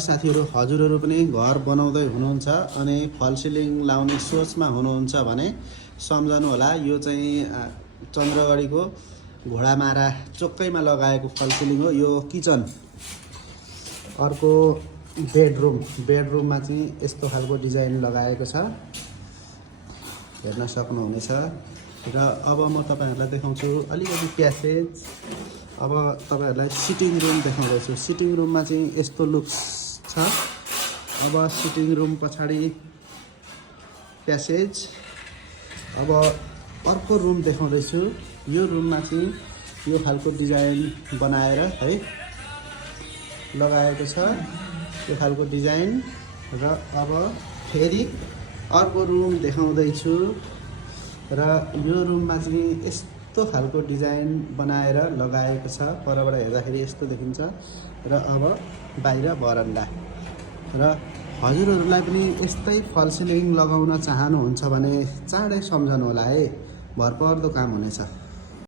साथीहरु हजुरहरु पनि घर बनाउँदै हुनुहुन्छ अनि फल सिलिङ लाउने सोचमा हुनुहुन्छ भने सम्झनु होला। यो चाहिँ चन्द्रगढीको घोडामारा चोकैमा लगाएको फल सिलिङ हो। यो किचन, अर्को बेडरुममा चाहिँ यस्तो खालको डिजाइन लगाएको छ, हेर्न सक्नुहुनेछ। र अब म तपाईहरुलाई देखाउँछु अलिकति प्यासेज। अब तपाईहरुलाई सिटिङ रुम देखाउँदैछु। सिटिङ रुममा चाहिँ यस्तो लुक्स छ। अब सिटिङ रुम पछाडी प्यासेज। अब अर्को रुम देखाउँदैछु। यो रुममा चाहिँ यो खालको डिजाइन बनाएर है लगाएको छ, यो खालको डिजाइन। र अब फेरि अर्को रुम देखाउँदैछु र यो रुममा चाहिँ यस्तो खालको डिजाइन बनाएर लगाएको छ। परबाट हेर्दाखेरि यस्तो देखिन्छ। र अब बाहिर बरन्डा। र हजुरहरुलाई पनि यस्तै फल सिलिङ लगाउन चाहनुहुन्छ भने चाँडै सम्झनु होला है, भरपर्दो काम हुनेछ।